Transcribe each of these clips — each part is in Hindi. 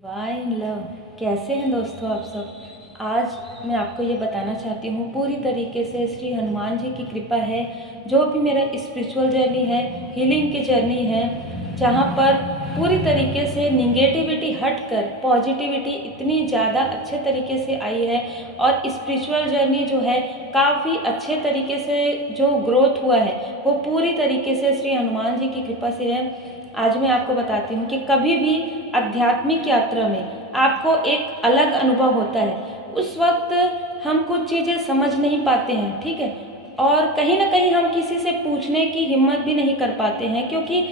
Y in love. कैसे हैं दोस्तों आप सब। आज मैं आपको ये बताना चाहती हूँ, पूरी तरीके से श्री हनुमान जी की कृपा है। जो भी मेरा स्पिरिचुअल जर्नी है, हीलिंग की जर्नी है, जहाँ पर पूरी तरीके से निगेटिविटी हटकर पॉजिटिविटी इतनी ज़्यादा अच्छे तरीके से आई है और स्पिरिचुअल जर्नी जो है काफ़ी अच्छे तरीके से जो ग्रोथ हुआ है वो पूरी तरीके से श्री हनुमान जी की कृपा से है। आज मैं आपको बताती हूँ कि कभी भी आध्यात्मिक यात्रा में आपको एक अलग अनुभव होता है। उस वक्त हम कुछ चीज़ें समझ नहीं पाते हैं, ठीक है, और कहीं ना कहीं हम किसी से पूछने की हिम्मत भी नहीं कर पाते हैं, क्योंकि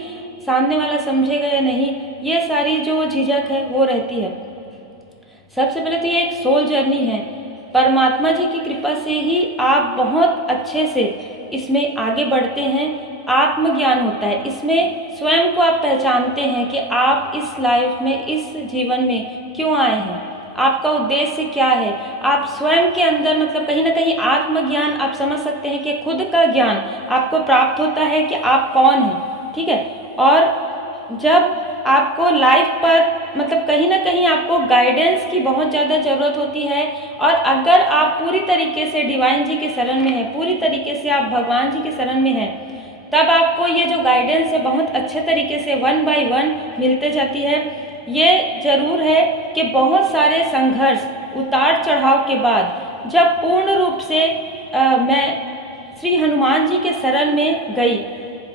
सामने वाला समझेगा या नहीं, ये सारी जो झिझक है वो रहती है। सबसे पहले तो ये एक सोल जर्नी है। परमात्मा जी की कृपा से ही आप बहुत अच्छे से इसमें आगे बढ़ते हैं। आत्मज्ञान होता है इसमें, स्वयं को आप पहचानते हैं कि आप इस लाइफ में, इस जीवन में क्यों आए हैं, आपका उद्देश्य क्या है। आप स्वयं के अंदर मतलब कहीं ना कहीं आत्मज्ञान आप समझ सकते हैं कि खुद का ज्ञान आपको प्राप्त होता है कि आप कौन हैं, ठीक है। और जब आपको लाइफ पर मतलब कहीं ना कहीं आपको गाइडेंस की बहुत ज़्यादा ज़रूरत होती है, और अगर आप पूरी तरीके से डिवाइन जी के शरण में हैं, पूरी तरीके से आप भगवान जी के शरण में हैं, तब आपको ये जो गाइडेंस है बहुत अच्छे तरीके से 1 बाय 1 मिलते जाती है। ये ज़रूर है कि बहुत सारे संघर्ष, उतार चढ़ाव के बाद जब पूर्ण रूप से मैं श्री हनुमान जी के शरण में गई,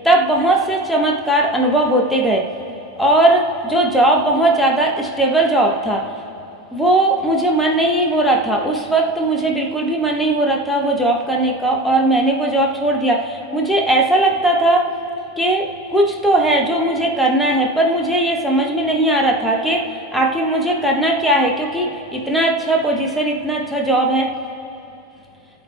तब बहुत से चमत्कार अनुभव होते गए। और जो जॉब बहुत ज़्यादा स्टेबल जॉब था, वो मुझे मन नहीं हो रहा था। उस वक्त मुझे बिल्कुल भी मन नहीं हो रहा था वो जॉब करने का, और मैंने वो जॉब छोड़ दिया। मुझे ऐसा लगता था कि कुछ तो है जो मुझे करना है, पर मुझे ये समझ में नहीं आ रहा था कि आखिर मुझे करना क्या है, क्योंकि इतना अच्छा पोजीशन, इतना अच्छा जॉब है।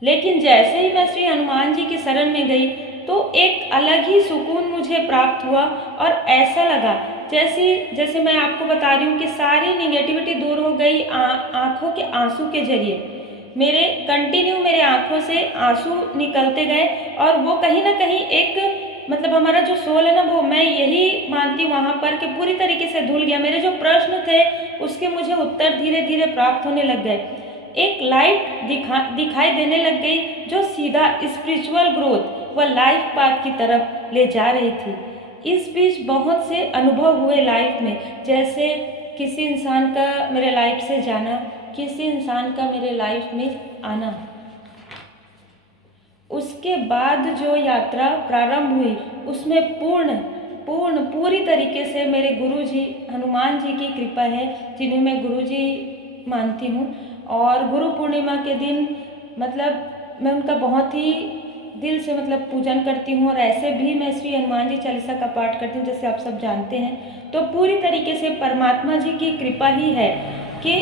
लेकिन जैसे ही मैं श्री हनुमान जी की शरण में गई तो एक अलग ही सुकून मुझे प्राप्त हुआ, और ऐसा लगा जैसे मैं आपको बता रही हूँ कि सारी निगेटिविटी दूर हो गई। आँखों के आंसू के जरिए मेरे आँखों से आंसू निकलते गए, और वो कहीं ना कहीं एक मतलब हमारा जो सोल है ना, वो मैं यही मानती हूँ वहाँ पर कि पूरी तरीके से धुल गया। मेरे जो प्रश्न थे उसके मुझे उत्तर धीरे धीरे प्राप्त होने लग गए। एक लाइट दिखाई देने लग गई जो सीधा स्पिरिचुअल ग्रोथ व लाइफ पाथ की तरफ ले जा रही थी। इस बीच बहुत से अनुभव हुए लाइफ में, जैसे किसी इंसान का मेरे लाइफ से जाना, किसी इंसान का मेरे लाइफ में आना। उसके बाद जो यात्रा प्रारंभ हुई उसमें पूरी तरीके से मेरे गुरु जी हनुमान जी की कृपा है, जिन्हें मैं गुरु जी मानती हूँ। और गुरु पूर्णिमा के दिन मतलब मैं उनका बहुत ही दिल से मतलब पूजन करती हूँ, और ऐसे भी मैं श्री हनुमान जी चालीसा का पाठ करती हूँ, जैसे आप सब जानते हैं। तो पूरी तरीके से परमात्मा जी की कृपा ही है कि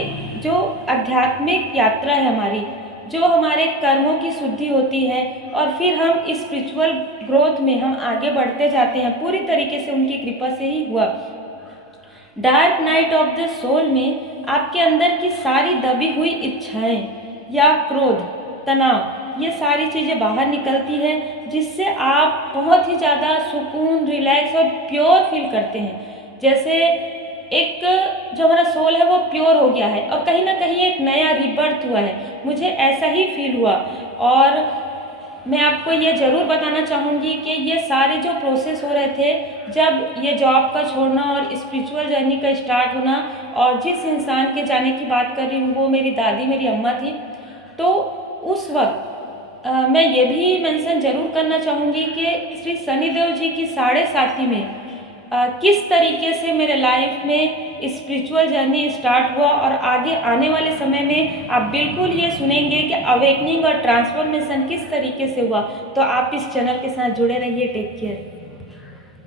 जो आध्यात्मिक यात्रा है हमारी, जो हमारे कर्मों की शुद्धि होती है और फिर हम स्पिरिचुअल ग्रोथ में हम आगे बढ़ते जाते हैं, पूरी तरीके से उनकी कृपा से ही हुआ। Dark night of the soul में आपके अंदर की सारी दबी हुई इच्छाएं या क्रोध, तनाव, ये सारी चीज़ें बाहर निकलती है, जिससे आप बहुत ही ज़्यादा सुकून, रिलैक्स और प्योर फील करते हैं। जैसे एक जो हमारा सोल है वो प्योर हो गया है, और कहीं ना कहीं एक नया रिबर्थ हुआ है। मुझे ऐसा ही फील हुआ। और मैं आपको ये ज़रूर बताना चाहूँगी कि ये सारे जो प्रोसेस हो रहे थे, जब ये जॉब का छोड़ना और स्पिरिचुअल जर्नी का स्टार्ट होना, और जिस इंसान के जाने की बात कर रही हूँ वो मेरी दादी, मेरी अम्मा थी। तो उस वक्त मैं ये भी मेंशन ज़रूर करना चाहूँगी कि श्री शनिदेव जी की 7.5 में किस तरीके से मेरे लाइफ में स्पिरिचुअल जर्नी स्टार्ट हुआ, और आगे आने वाले समय में आप बिल्कुल ये सुनेंगे कि अवेकनिंग और ट्रांसफॉर्मेशन किस तरीके से हुआ। तो आप इस चैनल के साथ जुड़े रहिए। Take care.